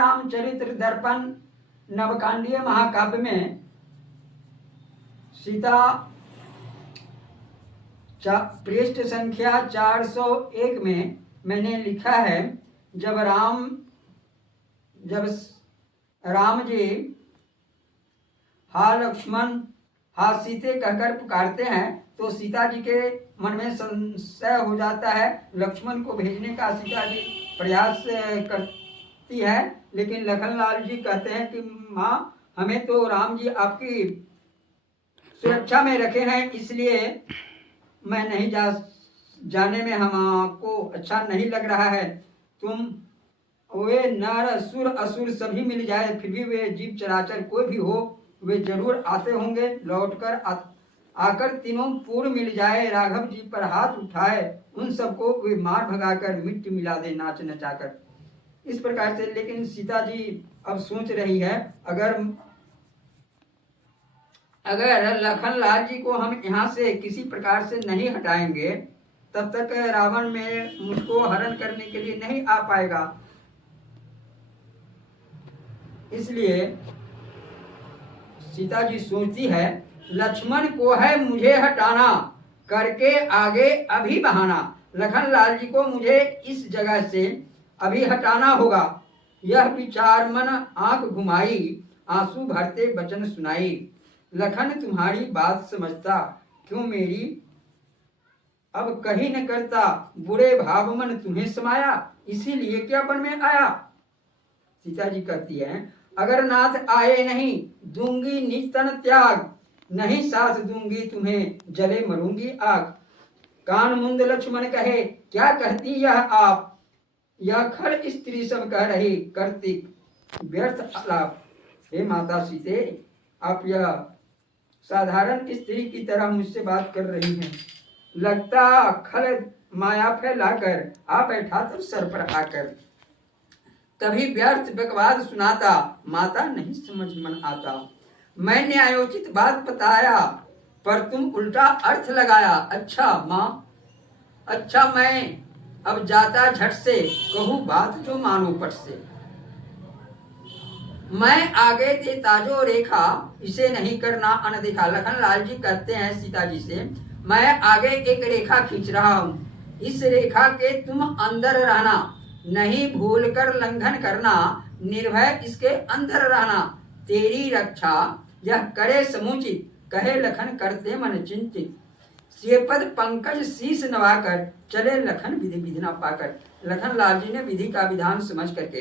रामचरित्र दर्पण नवकांडीय महाकाव्य में सीता पृष्ठ संख्या 401 में मैंने लिखा है, जब राम जी हा लक्ष्मण हा सीते कहकर पुकारते हैं तो सीता जी के मन में संशय हो जाता है। लक्ष्मण को भेजने का सीता जी प्रयास करती है, लेकिन लखनलाल जी कहते हैं कि माँ, हमें तो राम जी आपकी सुरक्षा में रखे हैं, इसलिए मैं नहीं जाने में हमको अच्छा नहीं लग रहा है। तुम वे नर सुर असुर सभी मिल जाए, फिर भी वे जीव चराचर कोई भी हो, वे जरूर आते होंगे। लौटकर आकर तीनों पूर्व मिल जाए, राघव जी पर हाथ उठाए, उन सबको वे मार भगाकर मिट्टी मिला दे नाच नचाकर। इस प्रकार से लेकिन सीता जी अब सोच रही है, अगर लखनलाल जी को हम यहाँ से किसी प्रकार से नहीं हटाएंगे, तब तक रावण में मुझको हरण करने के लिए नहीं आ पाएगा। इसलिए सीता जी सोचती है, लक्ष्मण को है मुझे हटाना, करके आगे अभी बहाना। लखनलाल जी को मुझे इस जगह से अभी हटाना होगा। यह विचार मन आंख घुमाई, आंसू भरते वचन सुनाई। लखन तुम्हारी बात समझता, क्यों मेरी अब कहीं न करता। बुरे भाव मन तुम्हें समाया, इसीलिए क्या बन में आया। सीता जी कहती है, अगर नाथ आए नहीं दूंगी निज तन त्याग, नहीं साथ दूंगी तुम्हें जले मरूंगी आग। कान मुंद लक्ष्मण कहे, क्या कहती यह आप, यह खल स्त्री सब कह रही करती व्यर्थ आलाप। हे माता सीते, आप यह साधारण स्त्री की तरह मुझसे बात कर रही हैं। लगता खल माया फैलाकर आ बैठा तो सर पर आकर। तभी व्यर्थ बकवाद सुनाता, माता नहीं समझ मन आता। मैं न्यायोचित बात बताया, पर तुम उल्टा अर्थ लगाया। अच्छा माँ, अच्छा मैं अब जाता झट से, कहूँ बात जो मानो पट से। मैं आगे देता जो रेखा, इसे नहीं करना अनदेखा। लखनलाल जी कहते हैं सीता जी से, मैं आगे एक रेखा खींच रहा हूँ, इस रेखा के तुम अंदर रहना, नहीं भूल कर लंघन करना, निर्भय इसके अंदर रहना। तेरी रक्षा यह करे समुचित, कहे लखन करते मन चिंतित। श्रीपद पंकज शीश नवाकर, चले लखन विधि विधि न पाकर। लखनलाल जी ने विधि का विधान समझ करके,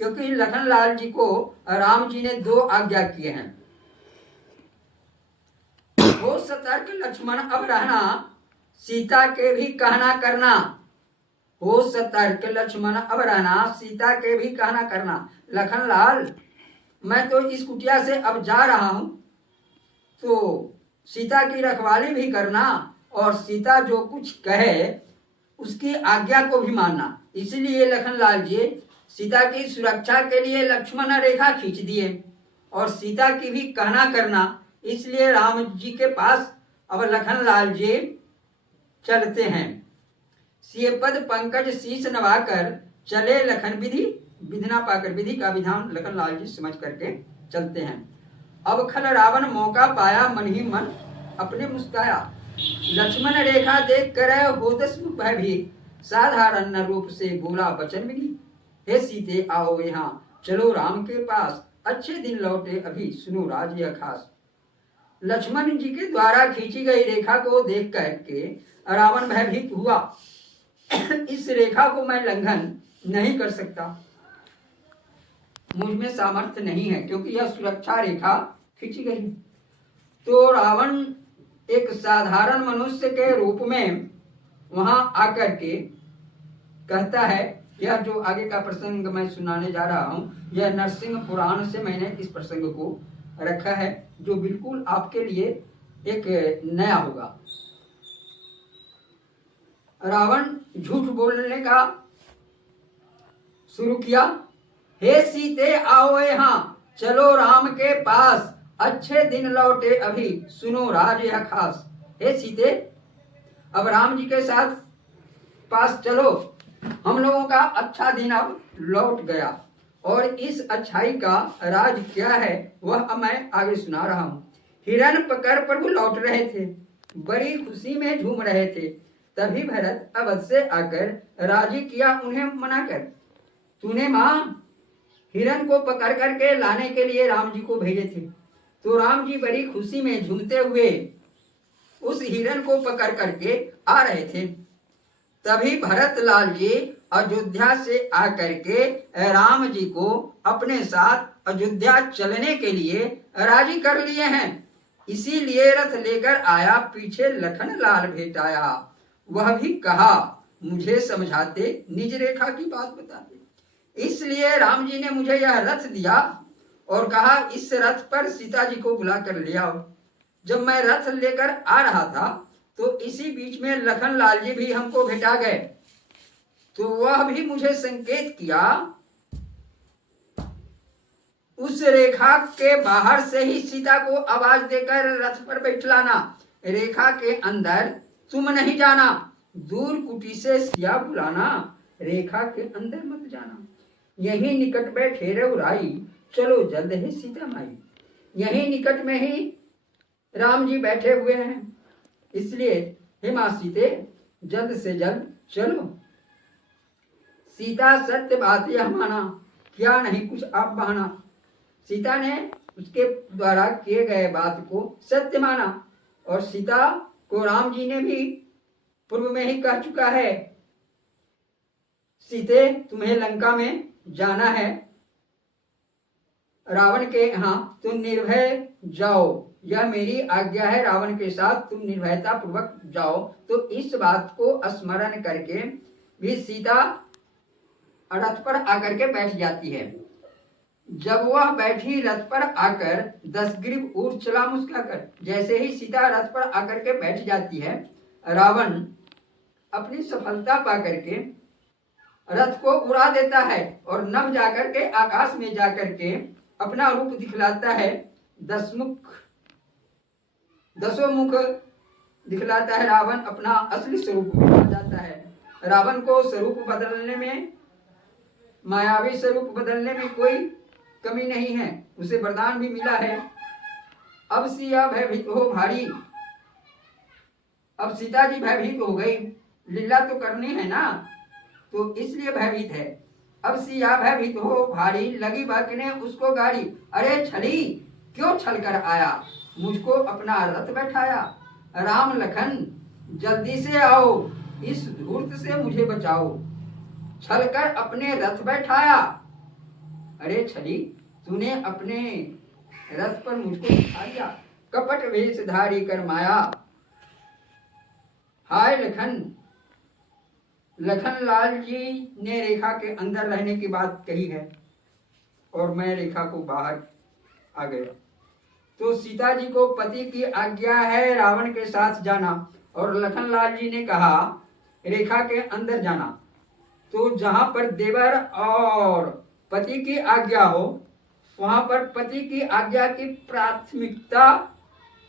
क्योंकि लखनलाल जी को राम जी ने 2 आज्ञा किए हैं, हो सतर्क लक्ष्मण अब रहना, सीता के भी कहना करना। हो सतर्क लक्ष्मण अब रहना, सीता के भी कहना करना। लखनलाल, मैं तो इस कुटिया से अब जा रहा हूं, तो सीता की रखवाली भी करना और सीता जो कुछ कहे उसकी आज्ञा को भी मानना। इसलिए लखनलाल जी सीता की सुरक्षा के लिए लक्ष्मण रेखा खींच दिए और सीता की भी कहना करना। इसलिए राम जी के पास अब लखनलाल जी चलते हैं। सियपद पंकज शीश नवाकर, चले लखन विधि विधना पाकर। विधि का विधान लखनलाल जी समझ करके चलते हैं। अब खल रावण मौका पाया, मन ही मन अपने मुस्काया। लक्ष्मण रेखा देख कर होदस मुख भयभीत, साधारण न रूप से बोला वचन विनीत। हे सीते आओ यहाँ, चलो राम के पास, अच्छे दिन लौटे अभी, सुनो राज यह खास। लक्ष्मण जी के द्वारा खींची गई रेखा को देख करके रावण भयभीत हुआ। इस रेखा को मैं लंघन नहीं कर सकता, मुझ में सामर्थ्य नहीं है, क्योंकि यह सुरक्षा रेखा खींची गई। तो रावण एक साधारण मनुष्य के रूप में वहां आकर के कहता है, यह जो आगे का प्रसंग मैं सुनाने जा रहा हूं, यह नरसिंह पुराण से मैंने इस प्रसंग को रखा है, जो बिल्कुल आपके लिए एक नया होगा। रावण झूठ बोलने का शुरू किया। हे सीते आओ यहाँ, चलो राम के पास, अच्छे दिन लौटे अभी, सुनो राज यह खास। हे सीते, अब राम जी के साथ पास चलो, हम लोगों का अच्छा दिन अब लौट गया और इस अच्छाई का राज क्या है वह अब मैं आगे सुना रहा हूँ। हिरण पकड़ प्रभु लौट रहे थे, बड़ी खुशी में झूम रहे थे। तभी भरत अवध से आकर राजी किया उन्हें मनाकर, तूने माँ हिरण को पकड़ करके लाने के लिए राम जी को भेजे थे। तो राम जी बड़ी खुशी में झूमते हुए उस हिरण को पकड़ करके आ रहे थे। तभी भरत लाल जी अयोध्या से आकर के राम जी को अपने साथ अयोध्या चलने के लिए राजी कर लिए हैं। इसीलिए रथ लेकर आया, पीछे लखन लाल भेटाया। वह भी कहा मुझे समझाते, निज रेखा की बात बताते। इसलिए राम जी ने मुझे यह रथ दिया और कहा इस रथ पर सीता जी को बुला कर ले आओ। जब मैं रथ लेकर आ रहा था तो इसी बीच में लखन लाल जी भी हमको भेटा गए। तो वह भी मुझे संकेत किया, उस रेखा के बाहर से ही सीता को आवाज देकर रथ पर बैठलाना, रेखा के अंदर तुम नहीं जाना, दूर कुटी से सिया बुलाना, रेखा के अंदर मत जाना। यही निकट में ठहरे उराई, चलो जल्द ही सीता माई। यही निकट में ही राम जी बैठे हुए हैं, इसलिए हे मां सीते जल्द से जल्द चलो। सीता सत्य बात यह माना, क्या नहीं कुछ आप बहाना। सीता ने उसके द्वारा किए गए बात को सत्य माना और सीता को राम जी ने भी पूर्व में ही कह चुका है, सीते तुम्हें लंका में जाना है, रावण के यहाँ तुम निर्भय जाओ, यह मेरी आज्ञा है, रावण के साथ तुम निर्भयता पूर्वक जाओ। तो इस बात को स्मरण करके भी सीता रथ पर आकर के बैठ जाती है। जब वह बैठी रथ पर आकर 10 ग्रीव ऊर चला मुस्कुराकर। जैसे ही सीता रथ पर आकर के बैठ जाती है, रावण अपनी सफलता पा करके रथ को उड़ा देता है और नभ जाकर के आकाश में जाकर के अपना रूप दिखलाता है। 10 मुख दिखलाता है। रावण अपना असली स्वरूप बदल जाता है। रावण को स्वरूप बदलने में, मायावी स्वरूप बदलने में कोई कमी नहीं है, उसे वरदान भी मिला है। अब सिया भयभीत हो भारी, अब सीता जी भयभीत हो गई, लीला तो करनी है ना, तो इसलिए भयभीत है। अब सिया भयभीत हो भारी, लगी बकने उसको गाड़ी, अरे छली क्यों छल कर आया, मुझको अपना रथ बैठाया। राम लखन जल्दी से आओ, इस धूर्त से मुझे बचाओ, छल कर अपने रथ बैठाया। अरे छली तूने अपने रथ पर मुझको बिठा दिया, कपट वेशधारी कर माया। हाय लखन, लखन लाल जी ने रेखा के अंदर रहने की बात कही है और मैं रेखा को बाहर आ गया। तो सीता जी को पति की आज्ञा है रावण के साथ जाना और लखन लाल जी ने कहा रेखा के अंदर जाना। तो जहां पर देवर और पति की आज्ञा हो वहां पर पति की आज्ञा की प्राथमिकता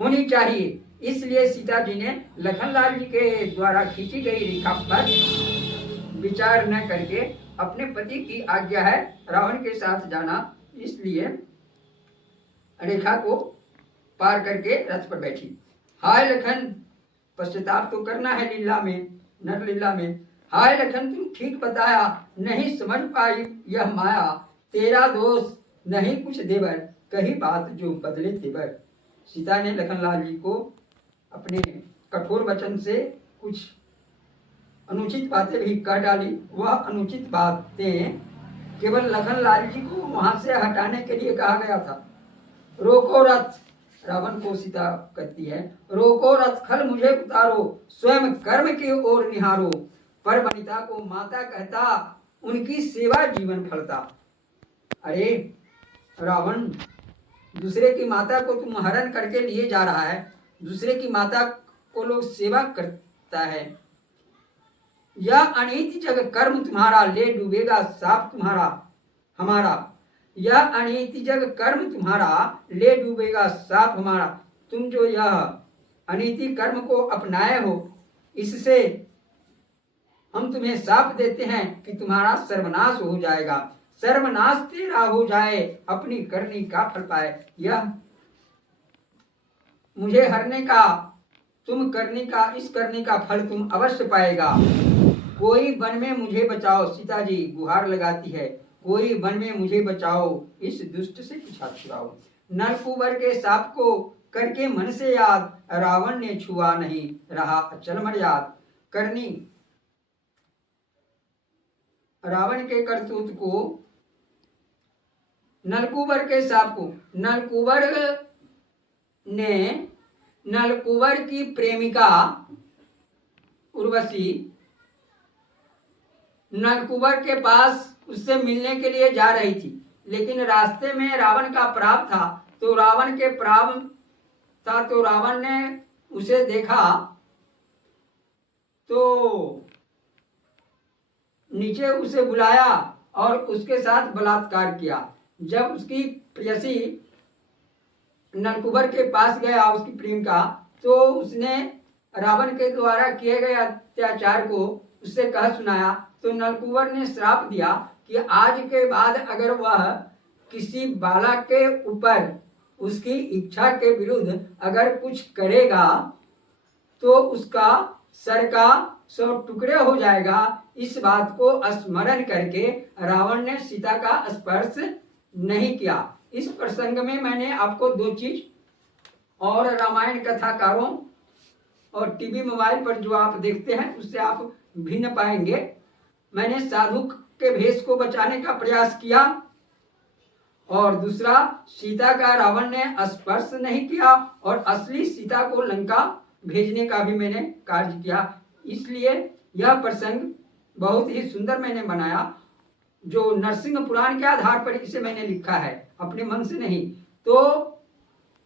होनी चाहिए। इसलिए सीता जी ने लखन लाल जी के द्वारा खींची गई रेखा पर विचार न करके अपने पति की आज्ञा है रावण के साथ जाना, इसलिए रेखा को पार करके रथ पर बैठी। हाय लखन, पश्चाताप तो करना है लीला में, नर लीला में। हाय लखन तुम ठीक बताया, नहीं समझ पाई यह माया, तेरा दोष नहीं कुछ देवर, कही बात जो बदले तेवर। सीता ने लखन लाल जी को अपने कठोर वचन से कुछ अनुचित बातें भी कह डाली। वह अनुचित बातें केवल लखन लाल जी को वहां से हटाने के लिए कहा गया था। रोको रथ, रावण को सीता कहती है, रोको रथ खल मुझे उतारो, स्वयं कर्म की ओर निहारो। पर वनिता को माता कहता, उनकी सेवा जीवन फलता। अरे रावण, दूसरे की माता को तुम हरण करके लिए जा रहा है, दूसरे की माता को लोग सेवा करता है। यह अनीति जग कर्म तुम्हारा, ले डूबेगा साप तुम्हारा हमारा। यह अनीति जग कर्म तुम्हारा, ले डूबेगा साप हमारा। तुम जो यह अनीति कर्म को अपनाए हो, इससे हम तुम्हें साप देते हैं कि तुम्हारा सर्वनाश हो जाएगा। सर्वनाश तेरा हो जाए, अपनी करनी का फल पाए। यह मुझे हरने का, तुम करने का, इस करने का फल तुम अवश्य पाएगा। कोई वन में मुझे बचाओ, सीता जी गुहार लगाती है, कोई वन में मुझे बचाओ, इस दुष्ट से पीछा छुड़ाओ। नरकुंवर के साप को करके मन से याद, रावण ने छुआ नहीं रहा अचल मर्याद। करनी रावण के करतूत को, नलकुबर के साप को, नलकुबर ने नलकुबर की प्रेमिका उर्वशी नलकुबर के पास उससे मिलने के लिए जा रही थी, लेकिन रास्ते में रावण का प्राप था, तो रावण के प्राप था तो रावण ने उसे देखा तो नीचे उसे बुलाया और उसके साथ बलात्कार किया। जब उसकी प्रेयसी नलकुबर के पास गया उसकी प्रेमिका, तो उसने रावण के द्वारा किए गए अत्याचार को उससे कह सुनाया। तो नलकुबर ने श्राप दिया कि आज के बाद अगर वह किसी बालक के ऊपर उसकी इच्छा के विरुद्ध अगर कुछ करेगा तो उसका सर का 100 टुकड़े हो जाएगा। इस बात को स्मरण करके रावण ने सीता का स्पर्श नहीं किया। इस प्रसंग में मैंने आपको 2 चीज और रामायण कथाकारों और टीवी मोबाइल पर जो आप देखते हैं उससे आप भिन्न पाएंगे। मैंने साधु के भेष को बचाने का प्रयास किया, और दूसरा सीता का रावण ने स्पर्श नहीं किया, और असली सीता को लंका भेजने का भी मैंने कार्य किया। इसलिए यह प्रसंग बहुत ही सुंदर मैंने बनाया, जो नरसिंह पुराण के आधार पर इसे मैंने लिखा है, अपने मन से नहीं। तो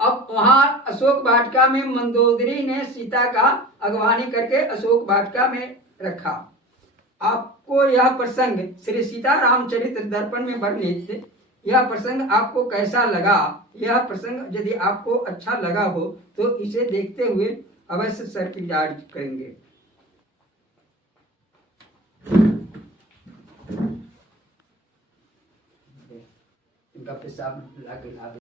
अब वहां अशोक वाटिका में मंदोदरी ने सीता का अगवानी करके अशोक वाटिका में रखा। आपको यह प्रसंग श्री सीता रामचरित्र दर्पण में वर्णित यह प्रसंग आपको कैसा लगा? यह प्रसंग यदि आपको अच्छा लगा हो तो इसे देखते हुए अवश्य सर्किल चार्ज करेंगे। इनका पेशाब लग